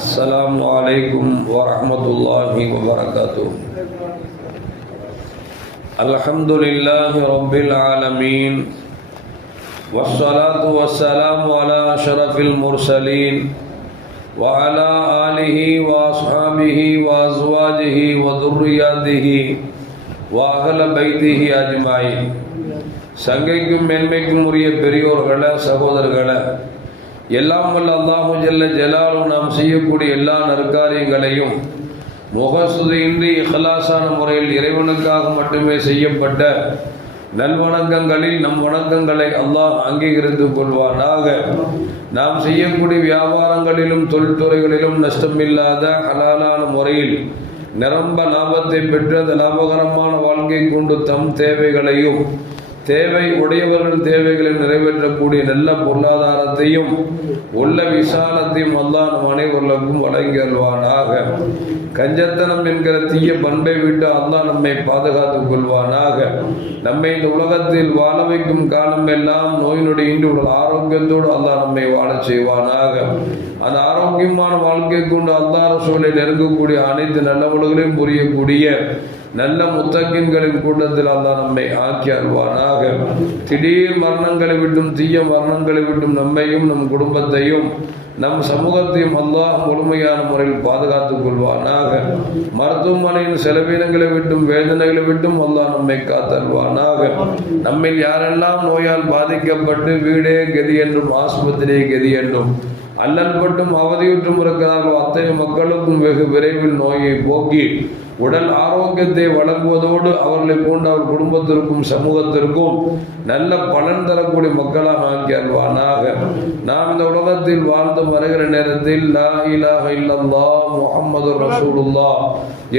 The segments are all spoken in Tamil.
السلام عليكم ورحمة الله وبركاته. الحمد لله رب العالمين والصلاة والسلام على أشرف المرسلين وعلى آله وأصحابه وأزواجه وذرياته وأهل بيته أجمعين. சங்கைக்கும் மென்மைக்கும் உரிய பெரியோர்கள சகோதரர்கள, எல்லாம் வல்ல அல்லாஹு ஜல்ல ஜலாலு நாம் செய்யக்கூடிய எல்லா நற்காரியங்களையும் முகஸ்துதியின்றி இஹ்லாஸான முறையில் இறைவனுக்காக மட்டுமே செய்யப்பட்ட நல்வணக்கங்களில் நம் வணக்கங்களை அல்லாஹ் அங்கீகரித்து கொள்வானாக. நாம் செய்யக்கூடிய வியாபாரங்களிலும் தொழில்துறைகளிலும் நஷ்டமில்லாத ஹலாலான முறையில் நிரம்ப லாபத்தை பெற்று அந்த லாபகரமான வாழ்க்கை கொண்டு தம் தேவைகளையும் தேவை உடையவர்கள் தேவைகளை நிறைவேற்றக்கூடிய நல்ல பொருளாதாரத்தையும் உள்ள விசாலத்தையும் அல்லாஹ் நம் அனைவர்களுக்கும் வழங்கி அல்வானாக. கஞ்சத்தனம் என்கிற தீய பண்பை விட்டு அல்லாஹ் நம்மை பாதுகாத்துக் கொள்வானாக. நம்மை இந்த உலகத்தில் வாழ வைக்கும் காலம் எல்லாம் நோய் நொடி இன்றி உடல் ஆரோக்கியத்தோடு அல்லாஹ் நம்மை வாழச் செய்வானாக. அந்த ஆரோக்கியமான வாழ்க்கை கொண்டு அல்லாஹ் ரசூலை நெருங்கக்கூடிய அனைத்து நல்லவர்களையும் புரியக்கூடிய நல்ல முத்தகின்களின் கூட்டத்தில் அல்லாஹ் நம்மை ஆக்கி அருள்வானாக. திடீர் மரணங்களை விட்டும் தீய மரணங்களை விட்டும் நம்மையும் நம் குடும்பத்தையும் நம் சமூகத்தையும் அல்லாஹ் முழுமையான முறையில் பாதுகாத்துக் கொள்வானாக. மருத்துவமனையின் செலவினங்களை விட்டும் வேதனைகளை விட்டும் அல்லாஹ் நம்மை காத்தருள்வானாக. நம்மில் யாரெல்லாம் நோயால் பாதிக்கப்பட்டு வீடே கதி என்றும் ஆஸ்பத்திரியே கதி என்றும் அல்லல்பட்டும் அவதியுற்றும் இருக்கிறார்களோ அத்தனை மக்களுக்கும் வெகு விரைவில் நோயை போக்கி உடல் ஆரோக்கியத்தை வழங்குவதோடு அவர்களை போன்ற அவர் குடும்பத்திற்கும் சமூகத்திற்கும் நல்ல பலன் தரக்கூடிய மக்களாக ஆக்கி அல்வானாக. நாம் இந்த உலகத்தில் வாழ்ந்து வருகிற நேரத்தில் லா இலாஹ இல்லல்லாஹ் முஹம்மது ரசூலுல்லாஹ்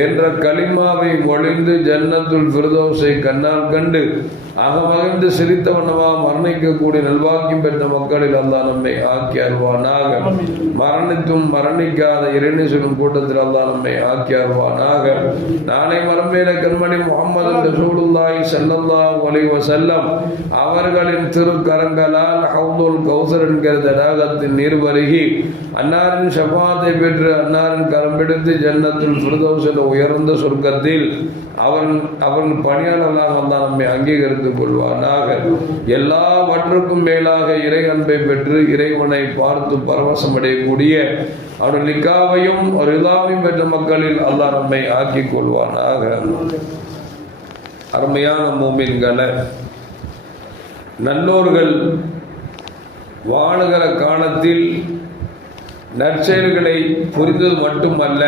என்ற கலிமாவை மொழிந்து ஜன்னத்துல் ஃபிர்தௌஸை கண்ணால் கண்டு அகமகிழ்ந்து சிரித்தவனமாக மரணிக்கக்கூடிய நல்வாக்கியம் பெற்ற மக்களில் அல்லாஹ் நம்மை ஆக்கி அருள்வானாக. மரணித்தும் மரணிக்காத இறைநி சொல்லும் கூட்டத்தில் அல்லாஹ் நம்மை ஆக்கி அருள்வானாக. நாளை மறுமையில கண்மணி முஹம்மது ரசூலுல்லாஹி ஸல்லல்லாஹு அலைஹி வஸல்லம் அவர்களின் திருக்கரங்களால் ஹவுதுல் கௌசர் என்கிற தடாகத்தின் நீர் பருகி அன்னாரின் ஷஃபாத்தை பெற்று அன்னாரின் கரம் பிடித்து ஜன்னத்துல் ஃபிர்தௌஸ் என்ற உயர்ந்த சொர்க்கத்தில் அவர்கள் பணியாளர்களாக அல்லாஹ் நம்மை அங்கீகரித்துக் கொள்வானாக. எல்லாவற்றுக்கும் மேலாக இறை அன்பை பெற்று இறைவனை பார்த்து பரவசம் அடையக்கூடிய அவருடைய நிக்காவையும் ஒரு இதாவையும் பெற்ற மக்களில் அல்லாஹ் நம்மை ஆக்கிக் கொள்வானாக. அருமையான மூமின்களை, நல்லோர்கள் வாழுகிற காலத்தில் நற்செயல்களை புரிந்தது மட்டுமல்ல,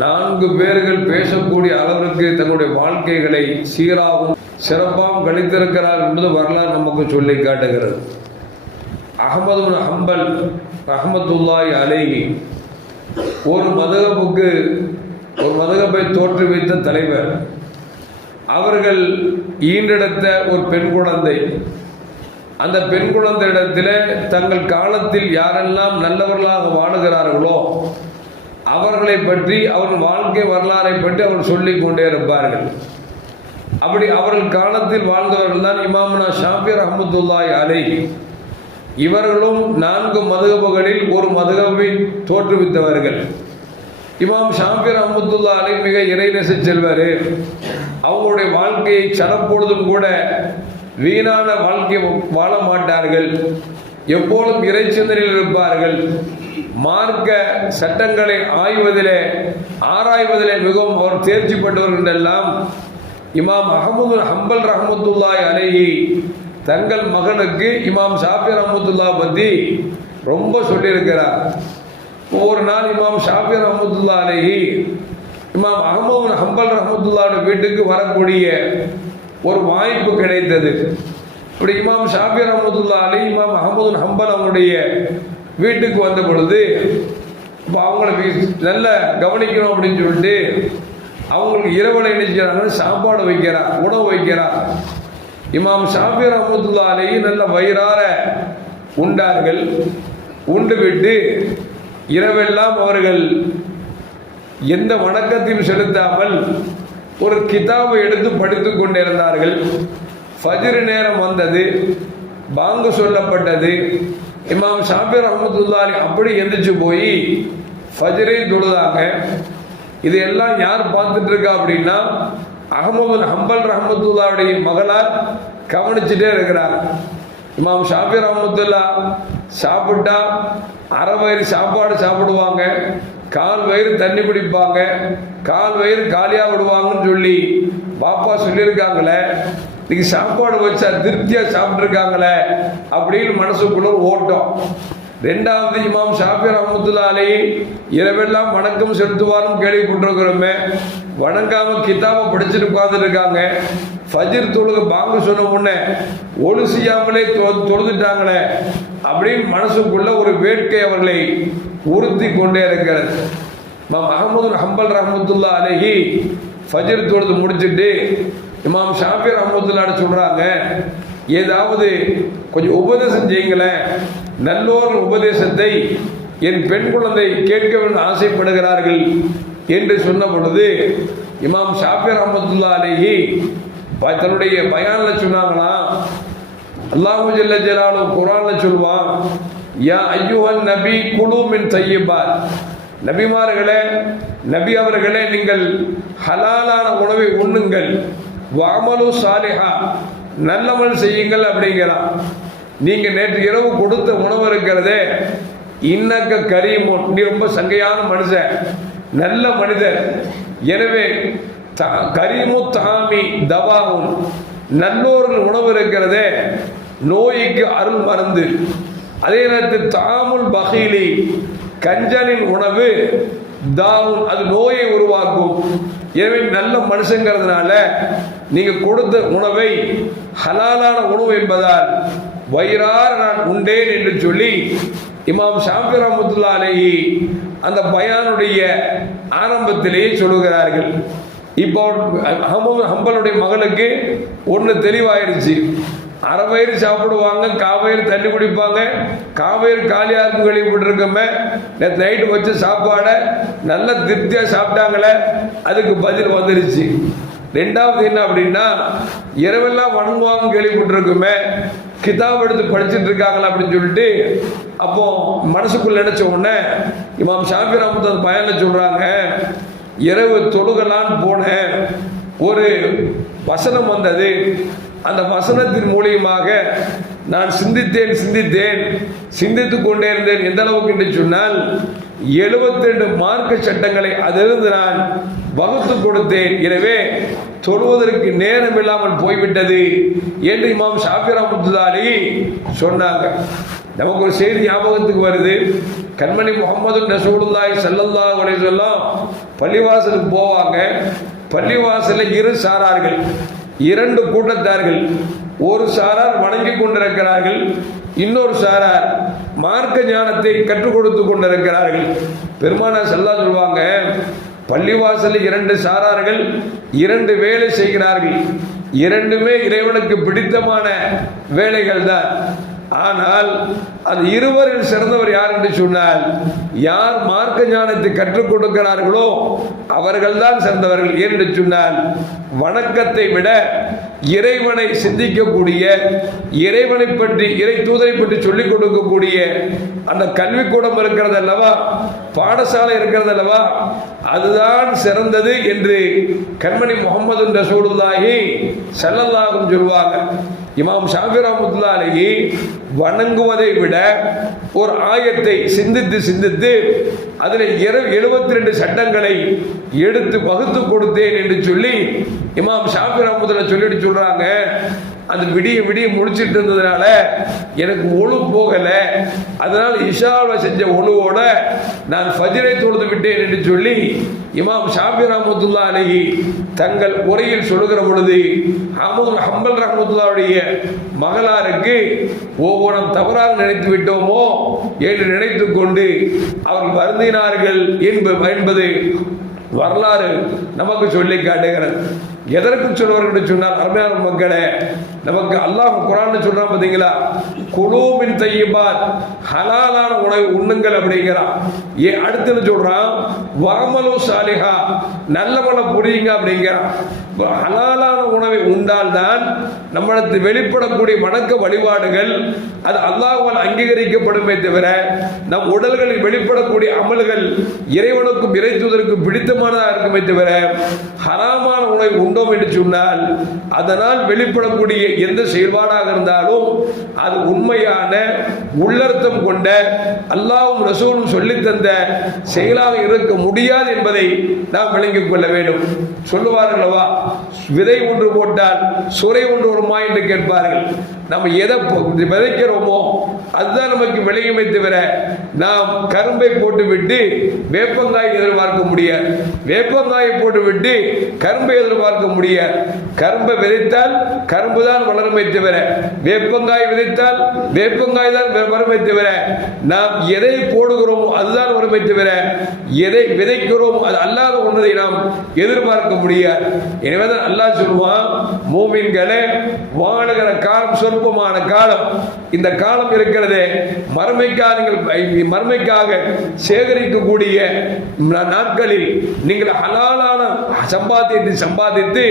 4 பேர்கள் பேசக்கூடிய அளவிற்கு தன்னுடைய வாழ்க்கைகளை சீராகவும் சிறப்பாகவும் கழித்திருக்கிறார் என்பது வரலாறு நமக்கு சொல்லி காட்டுகிறது. அஹ்மது பின் ஹம்பல் ரஹ்மத்துல்லாஹி அலைஹி ஒரு மதுஹபை தோற்றுவித்த தலைவர். அவர்கள் ஈன்றெடுத்த ஒரு பெண் குழந்தை. அந்த பெண் குழந்தை இடத்திலே தங்கள் காலத்தில் யாரெல்லாம் நல்லவர்களாக வாழுகிறார்களோ அவர்களை பற்றி அவர்கள் வாழ்க்கை வரலாறை பற்றி அவர்கள் சொல்லிக் கொண்டே இருப்பார்கள். அப்படி அவர்கள் காலத்தில் வாழ்ந்தவர்கள் தான் இமாமுனா ஷாஃபி ரஹ்மத்துல்லாஹி அலைஹி. இவர்களும் 4 மதுஹபுகளில் ஒரு மதுஹபை தோற்றுவித்தவர்கள். இமாம் ஷாஃபி ரஹ்மத்துல்லாஹி அலைஹி மிக இறைநேச செல்வர். அவங்களுடைய வாழ்க்கையை சடப்பொழுதும் கூட வீணான வாழ்க்கை வாழ மாட்டார்கள். எப்போதும் இறை சிந்தனையில் இருப்பார்கள். மார்க்க சட்டங்களை ஆராய்வதிலே மிகவும் அவர் தேர்ச்சி பெற்றவர்கள் என்றெல்லாம் இமாம் அஹ்மது ஹம்பல் ரஹ்மத்துல்லாஹி அலைஹி தங்கள் மகனுக்கு இமாம் ஷாஃபி ரஹ்மத்துல்லாஹ் பற்றி ரொம்ப சொல்லியிருக்கிறார். ஒவ்வொரு நாள் இமாம் ஷாஃபி ரஹ்மத்துல்லாஹி அலைஹி இமாம் அஹ்மது ஹம்பல் ரஹ்மத்துல்லாஹோட வீட்டுக்கு வரக்கூடிய ஒரு வாய்ப்பு கிடைத்தது. இப்படி இமாம் ஷாஃபி ரஹ்மத்துல்லாஹி அலைஹி இமாம் அஹ்மது ஹம்பல் அவங்களுடைய வீட்டுக்கு வந்த பொழுது இப்போ அவங்களை நல்ல கவனிக்கணும் அப்படின்னு சொல்லிட்டு அவங்களுக்கு இரவலை நினைக்கிறாங்க, சாப்பாடு வைக்கிறார், உணவு வைக்கிறார். இமாம் ஷாஃபி ரஹ்மத்துல்லாஹி அலைஹி நல்ல வயிறார உண்டார்கள். உண்டு விட்டு இரவெல்லாம் அவர்கள் எந்த வணக்கத்தையும் செலுத்தாமல் ஒரு கிதாபை எடுத்து படித்துக் கொண்டிருந்தார்கள். ஃபஜ்ர் நேரம் வந்தது, பாங்கு சொல்லப்பட்டது. இமாம் ஷாஃபி ரஹ்மத்துல்லாஹி அப்படி எந்திரிச்சு போய் ஃபஜ்ரை தொழுதாங்க. இதையெல்லாம் யார் பார்த்துட்டு இருக்கா அப்படின்னா அஹ்மது ஹம்பல் ரஹ்மத்துல்லாஹுடைய மகளார் கவனிச்சுட்டே இருக்கிறார். இமாம் ஷாஃபி ரஹ்மத்துல்லா சாப்பிட்டா அரை வயிறு சாப்பாடு சாப்பிடுவாங்க, கால் வயிறு தண்ணி குடிப்பாங்க, கால் வயிறு காலியாக விடுவாங்கன்னு சொல்லி பாப்பா சொல்லியிருக்காங்களே, இன்னைக்கு சாப்பாடு வச்சா திருப்தியாக சாப்பிட்ருக்காங்களே அப்படின்னு மனசுக்குள்ள ஓட்டம். ரெண்டாவது, இமாம் ஷாஃபி ரஹ்மத்துல்லாஹி அலைஹி இரவெல்லாம் வணக்கம் செலுத்துவாரும் கேள்விப்பட்டிருக்கிறோமே, வணங்காம கிதாபை படிச்சுட்டு உட்கார்ந்துட்டு இருக்காங்க. ஃபஜ்ர் தொழுக பாங்கு சொன்ன உடனே ஒழு செய்யாமலே தொழுதுட்டாங்களே அப்படின்னு மனசுக்குள்ள ஒரு வேட்கை அவர்களை உறுத்தி கொண்டே இருக்கிறது. இமாம் அஹ்மது ஹம்பல் ரஹ்மத்துல்லாஹி அலைஹி ஃபஜ்ர் தொழுது முடிச்சுட்டு இமாம் ஷாஃபி ரஹ்மத்துல்லாஹி சொல்றாங்க, ஏதாவது கொஞ்சம் உபதேசம் செய்யுங்களேன், நல்லோர் உபதேசத்தை என் பெண் குழந்தை கேட்க வேண்டும் ஆசைப்படுகிறார்கள் என்று சொன்ன பொழுது இமாம் ஷாஃபி ரஹ்மத்துல்லாஹி அலைஹி தன்னுடைய பயான்ல சொன்னாங்களா, அல்லாஹு ஜல்ல ஜலாலுஹு குர்ஆன்ல சொல்வான், யா அய்யுஹன் நபி குலு மின் தய்யிபாத், நபிமார்களே, நபி அவர்களே, நீங்கள் ஹலாலான உணவை உண்ணுங்கள், வஅமலு சாலிஹா, நல்லமல் செய்யுங்கள் அப்படிங்கிறான். நீங்க நேற்று இரவு கொடுத்த உணவு இருக்கிறதே, இன்னக்க கரீமுன், நீ ரொம்ப சங்கையான மனுஷன், நல்ல மனிதர், எனவே கரீமு தாமி தவாவுன், நல்லோர்கள் உணவு இருக்கிறதே நோய்க்கு அருள் மருந்து. அதே நேரத்தில் தாமுல் பகீலி, கஞ்சனின் உணவு தாவுன், அது நோயை உருவாக்கும். எனவே நல்ல மனுஷங்கிறதுனால நீங்க கொடுத்த உணவை ஹலாலான உணவு என்பதால் வயிறார நான் உண்டேன் என்று சொல்லி இமாம் ஷாஃபி ரஹ்மத்துல்லாஹி அலைஹி அந்த பயானுடைய ஆரம்பத்திலேயே சொல்லுகிறார்கள். இப்போ அஹ்மது ஹம்பலுடைய மகளுக்கு ஒன்று தெளிவாயிருச்சு, அரை வயிறு சாப்பிடுவாங்க, காவயிறு தண்ணி குடிப்பாங்க, காவயிறு காலியாக இருக்கும் கேள்விப்பட்டிருக்கோமே, நேற்று நைட்டு வச்ச சாப்பாடை நல்ல திருப்தியாக சாப்பிட்டாங்களே, அதுக்கு பதில் வந்துருச்சு. ரெண்டாவது என்ன அப்படின்னா, இரவெல்லாம் வணங்குவாங்க கேள்விப்பட்டிருக்குமே, கிதாப் எடுத்து படிச்சுட்டு இருக்காங்களா அப்படின்னு சொல்லிட்டு அப்போ மனசுக்குள்ள நினைச்ச உடனே இமாம் ஷாஃபி ரஹ்மத்துல்லாஹி பயான்ல சொல்றாங்க, இரவு தொழுகலான்னு போனேன், ஒரு வசனம் வந்தது, அந்த வசனத்தின் மூலியமாக நான் சிந்தித்துக் கொண்டே இருந்தேன். எந்த அளவுக்கு என்று சொன்னால் 72 மார்க்க சட்டங்களை அதிலிருந்து நான் வகுத்து கொடுத்தேன். எனவே தொழுவதற்கு நேரம் இல்லாமல் போய்விட்டது என்று இமாம் ஷாஃபி ரஹ்மத்துல்லாஹி சொன்னாங்க. நமக்கு ஒரு செய்தி ஞாபகத்துக்கு வருது. கண்மணி முஹம்மது ரசூலுல்லாஹி ஸல்லல்லாஹு அலைஹி வஸல்லம் பள்ளிவாசலுக்கு போவாங்க. பள்ளிவாசலில் இரு சாரார்கள், 2 கூட்டத்தார்கள். ஒரு சாரார் வணங்கி கொண்டிருக்கிறார்கள், இன்னொரு சாரார் மார்க்க ஞானத்தை கற்றுக் கொடுத்து கொண்டிருக்கிறார்கள். பெருமானார் ஸல்லல்லாஹு சொல்வாங்க, பள்ளிவாசலில் 2 சாரார்கள் 2 வேலை செய்கிறார்கள், 2மே இறைவனுக்கு பிடித்தமான வேலைகள் தான். ஆனால் அது இருவரில் சிறந்தவர் யார் என்று சொன்னால், யார் மார்க்க ஞானத்தை கற்றுக் கொடுக்கிறார்களோ அவர்கள் தான் சிறந்தவர்கள். என்று சொன்னால் வணக்கத்தை விட இறைவனை சிந்திக்கக்கூடிய, இறைவனை பற்றி, இறை தூதரை பற்றி சொல்லிக் கொடுக்கக்கூடிய அந்த கல்விக்கூடம் இருக்கிறது அல்லவா, பாடசாலை இருக்கிறது அல்லவா, அதுதான் சிறந்தது என்று கண்மணி முஹம்மது ரசூலுல்லாஹி ஸல்லல்லாஹு அலைஹி சொல்வாங்க. இமாம் ஷாஃபி ரஹ்மத்துல்லாஹி அலைஹி வணங்குவதை விட ஒரு ஆயத்தை சிந்தித்து அதில் 72 சட்டங்களை எடுத்து வகுத்து கொடுத்தேன் என்று சொல்லி இமாம் ஷாஃபி ரஹ்மத்துல்லாஹி சொல்லிட்டு சொல்றாங்க, அது விடிய முடிச்சிட்டு இருந்ததுனால எனக்கு ஒழு போகல, அதனால் இஷாவில் செஞ்ச ஒழுவோட நான் ஃபஜ்ரை தொழுது விட்டேன் என்று சொல்லி இமாம் ஷாஃபி ரஹ்மத்துல்லாஹி அலைஹி தங்கள் உரையில் சொல்லுகிற பொழுது அஹ்மது ஹம்பல் ரஹ்மத்துல்லாஹுடைய மகளாருக்கு ஒவ்வொன்றும் தவறாக நினைத்து விட்டோமோ என்று நினைத்து கொண்டு அவர்கள் வருந்தினார்கள் என்பது வரலாறு நமக்கு சொல்லி காட்டுகிறது. எதற்கு சொல்வார்கள் என்று சொன்னால், அருமையான மக்களே, நமக்கு அல்லாஹ் குர்ஆன்ல சொல்றான் பாத்தீங்களா, குலூ மின் தய்யிபாத், ஹலாலான உணவை உண்ணுங்கள் அப்படிங்கிறான். அடுத்து சொல்றான், வஅமலு சாலிஹா, நல்லவனை புரியுங்க அப்படிங்கிறான். ஹலாலான உணவை உண்டால்தான் நம்மளுக்கு வெளிப்படக்கூடிய வணக்க வழிபாடுகள் அது அல்லாஹ்வால் அங்கீகரிக்கப்படுமே தவிர நம் உடல்களில் வெளிப்படக்கூடிய அமல்கள் இறைவனுக்கும் இறை தூதருக்கும் பிடித்தமானதாக இருக்குமே தவிர ஹராமான உணவை உண்டோம் என்று சொன்னால் அதனால் வெளிப்படக்கூடிய எந்த செயல்பாடாக இருந்தாலும் அது உண்மையான உள்ளர்த்தம் கொண்ட அல்லாஹ்வும் ரசூலும் சொல்லித் தந்த செயலாக இருக்க முடியாது என்பதை நாம் விளங்கிக் கொள்ள வேண்டும். சொல்லுவார்களவா, விதை ஒன்று போட்டால் சுரை ஒன்று வருமா என்று கேட்பார்கள். நம்ம எதை விதைக்கிறோமோ அதுதான் நமக்கு விளையுமே தவிர நாம் கரும்பை போட்டுவிட்டு வேப்பங்காய் எதிர்பார்க்க முடியாது, வேப்பங்காயை போட்டுவிட்டு கரும்பை எதிர்பார்க்க முடியாது. கரும்பை விதைத்தால் கரும்பு தான் வளருமே தவிர வேப்பங்காய் விதைத்தால் வேப்பங்காய் தான் வருமே தவிர நாம் எதை போடுகிறோமோ அதுதான் வருமே தவிர எதை விதைக்கிறோம் அது அல்லாத ஒன்றை நாம் எதிர்பார்க்க முடியாது. எனவேதான் அல்லாஹ் சொல்லுவான், மூமின்களே வாழுகிற காலம் சொற்பமான காலம், இந்த காலம் இருக்கிறதே மறுமைக்காக சேகரிக்கக்கூடிய நாட்களில் நீங்கள் ஹலாலான சம்பாத்தியத்தை சம்பாதித்து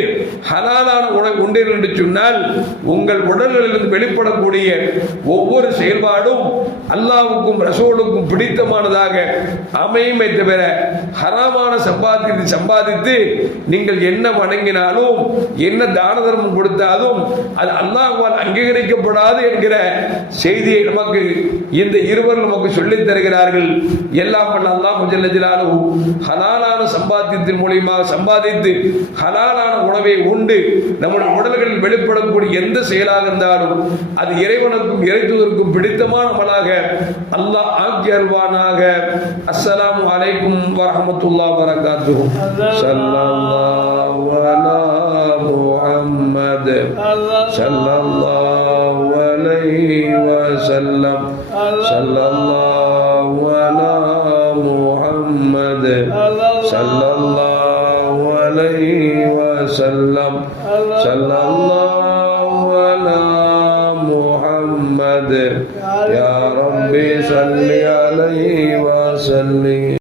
ஹலாலான உணவு உண்டீர்கள் என்று சொன்னால் உங்கள் உடல்களிலிருந்து வெளிப்படக்கூடிய ஒவ்வொரு செயல்பாடும் அல்லாஹ்வுக்கும் ரசூலுக்கும் பிடித்தமானதாக அமையுமே தவிர ஹராமான சம்பாத்தியத்தை சம்பாதித்து நீங்கள் என்ன வணங்கினாலும் என்ன தான தர்மம் கொடுத்தாலும் அது அல்லாஹ்வால் அங்கீகரிக்கப்படாது என்கிற செய்தியை நமக்கு இந்த இருவர் நமக்கு சொல்லித் தருகிறார்கள். எல்லாம் அல்லாஹ் ஜல்ல ஜலாலுஹு ஹலாலான சம்பாத்தியத்தின் மூலமாக சம்பாதித்து ஹலாலான உணவை உண்டு நம்முடைய உடல்களில் வெளிப்படக்கூடிய எந்த செயலாக இருந்தாலும் அது இறைவனுக்கும் இறை தூதருக்கும் பிடித்தமான அமலாக அல்லாஹ் ஆக்கி அருள்வானாக. அஸ்ஸலாமு அலைக்கும் வரஹ்மத்துல்லாஹி வபரகாத்துஹு. ஸல்லல்லாஹு அலா முஹம்மத் ஸல்லல்லாஹு அலைஹி வஸல்லம். ஸல்லல்லாஹு அலா முஹம்மத் ஸல்லல்லாஹு அலைஹி வஸல்லம். ஸல்லல்லாஹு அலா முஹம்மத் யா ரப்பி ஸல்லி அலைஹி வஸல்லிம்.